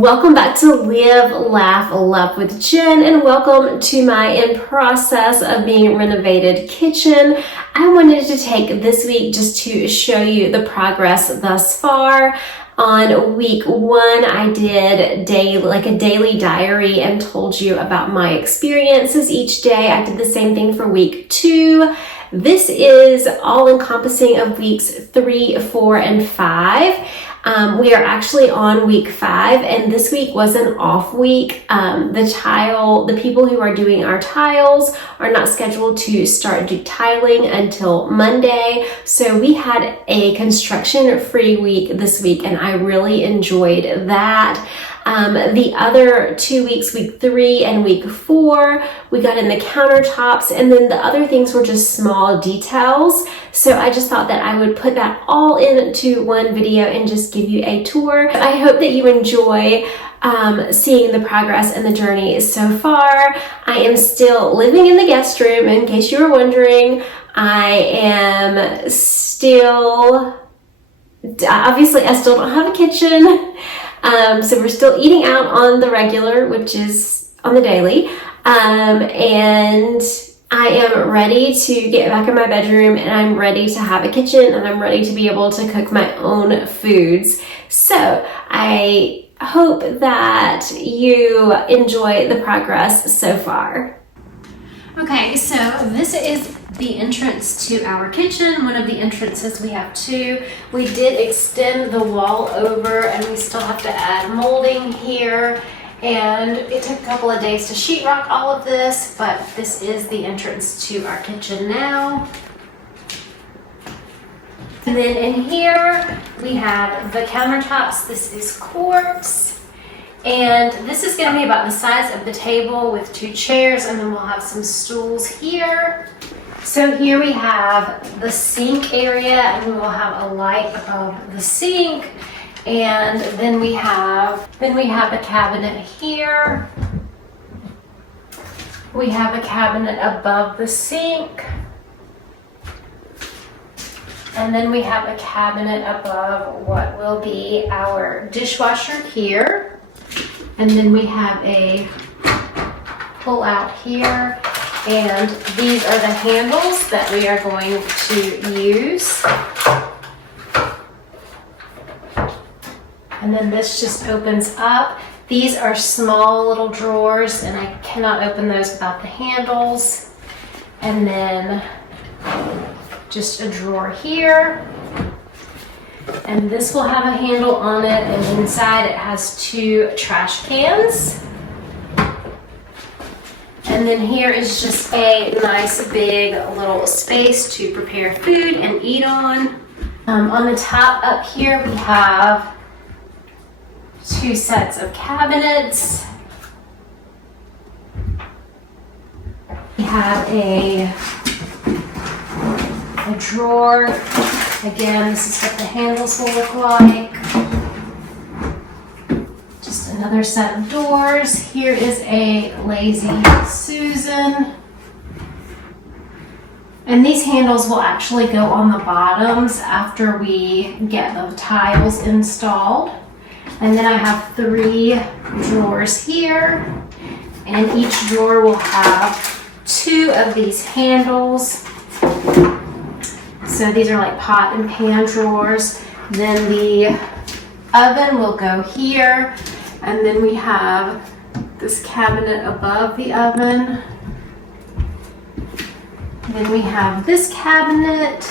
Welcome back to Live, Laugh, Love with Jen, and welcome to my in process of being renovated kitchen. I wanted to take this week just to show you the progress thus far. On week 1, I did a daily diary and told you about my experiences each day. I did the same thing for week 2. This is all encompassing of weeks 3, 4, and 5. We are actually on week 5, and this week was an off week. The people who are doing our tiles are not scheduled to start tiling until Monday. So we had a construction-free week this week, and I really enjoyed that. The other 2 weeks, week 3 and week 4, we got in the countertops, and then the other things were just small details. So I just thought that I would put that all into one video and just give you a tour. I hope that you enjoy seeing the progress and the journey so far. I am still living in the guest room, in case you were wondering. I still don't have a kitchen. So we're still eating out on the regular, which is on the daily. And I am ready to get back in my bedroom, and I'm ready to have a kitchen, and I'm ready to be able to cook my own foods. So I hope that you enjoy the progress so far. Okay, so this is the entrance to our kitchen. One of the entrances, we have 2. We did extend the wall over, and we still have to add molding here. And it took a couple of days to sheetrock all of this, but this is the entrance to our kitchen now. And then in here, we have the countertops. This is quartz. And this is going to be about the size of the table with 2 chairs, and then we'll have some stools here. So here we have the sink area, and we will have a light above the sink. And then we have a cabinet here. We have a cabinet above the sink. And then we have a cabinet above what will be our dishwasher here. And then we have a pull out here. And these are the handles that we are going to use. And then this just opens up. These are small little drawers, and I cannot open those without the handles. And then just a drawer here. And this will have a handle on it, and inside it has 2 trash cans. And then here is just a nice big little space to prepare food and eat on. On the top up here, we have 2 sets of cabinets. We have a drawer. Again, this is what the handles will look like. Just another set of doors. Here is a Lazy Susan. And these handles will actually go on the bottoms after we get the tiles installed. And then I have 3 drawers here, and each drawer will have 2 of these handles. So these are like pot and pan drawers. Then the oven will go here, and then we have this cabinet above the oven. Then we have this cabinet,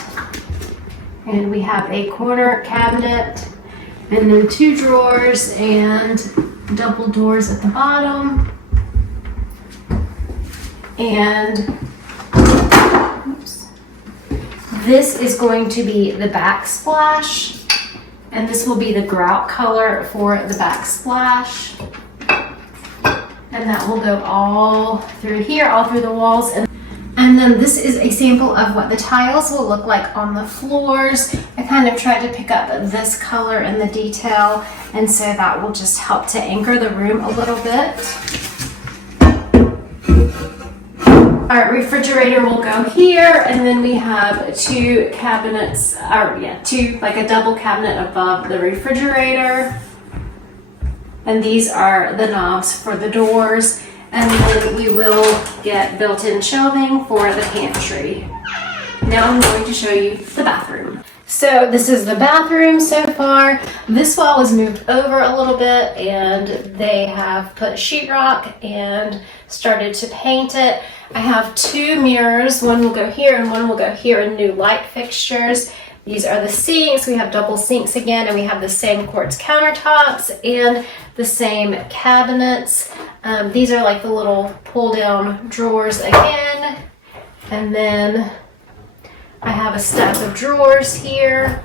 and we have a corner cabinet. And then 2 drawers and double doors at the bottom. And this is going to be the backsplash. And this will be the grout color for the backsplash. And that will go all through here, all through the walls. And then this is a sample of what the tiles will look like on the floors. I kind of tried to pick up this color and the detail, and so that will just help to anchor the room a little bit. Our refrigerator will go here, and then we have 2 cabinets, like a double cabinet above the refrigerator. And these are the knobs for the doors. And then we will get built-in shelving for the pantry. Now I'm going to show you the bathroom. So this is the bathroom so far. This wall was moved over a little bit and they have put sheetrock and started to paint it. I have two mirrors. One will go here and one will go here, and new light fixtures. These are the sinks. We have double sinks again, and we have the same quartz countertops and the same cabinets. These are like the little pull down drawers again. And then I have a stack of drawers here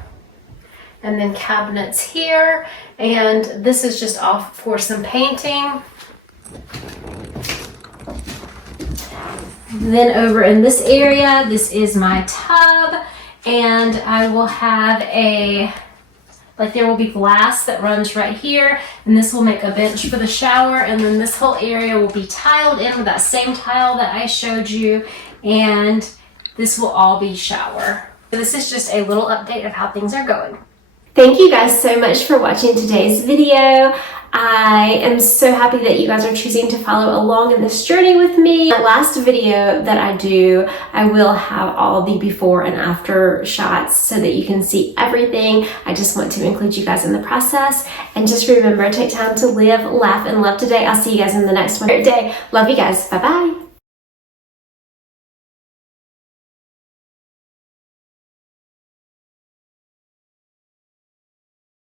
and then cabinets here. And this is just off for some painting. Then over in this area, this is my tub. And I will have there will be glass that runs right here, and this will make a bench for the shower, and then this whole area will be tiled in with that same tile that I showed you, and this will all be shower. So this is just a little update of how things are going. Thank you guys so much for watching today's video. I am so happy that you guys are choosing to follow along in this journey with me. The last video that I do, I will have all the before and after shots so that you can see everything. I just want to include you guys in the process. And just remember, take time to live, laugh, and love today. I'll see you guys in the next one. Great day. Love you guys. Bye-bye.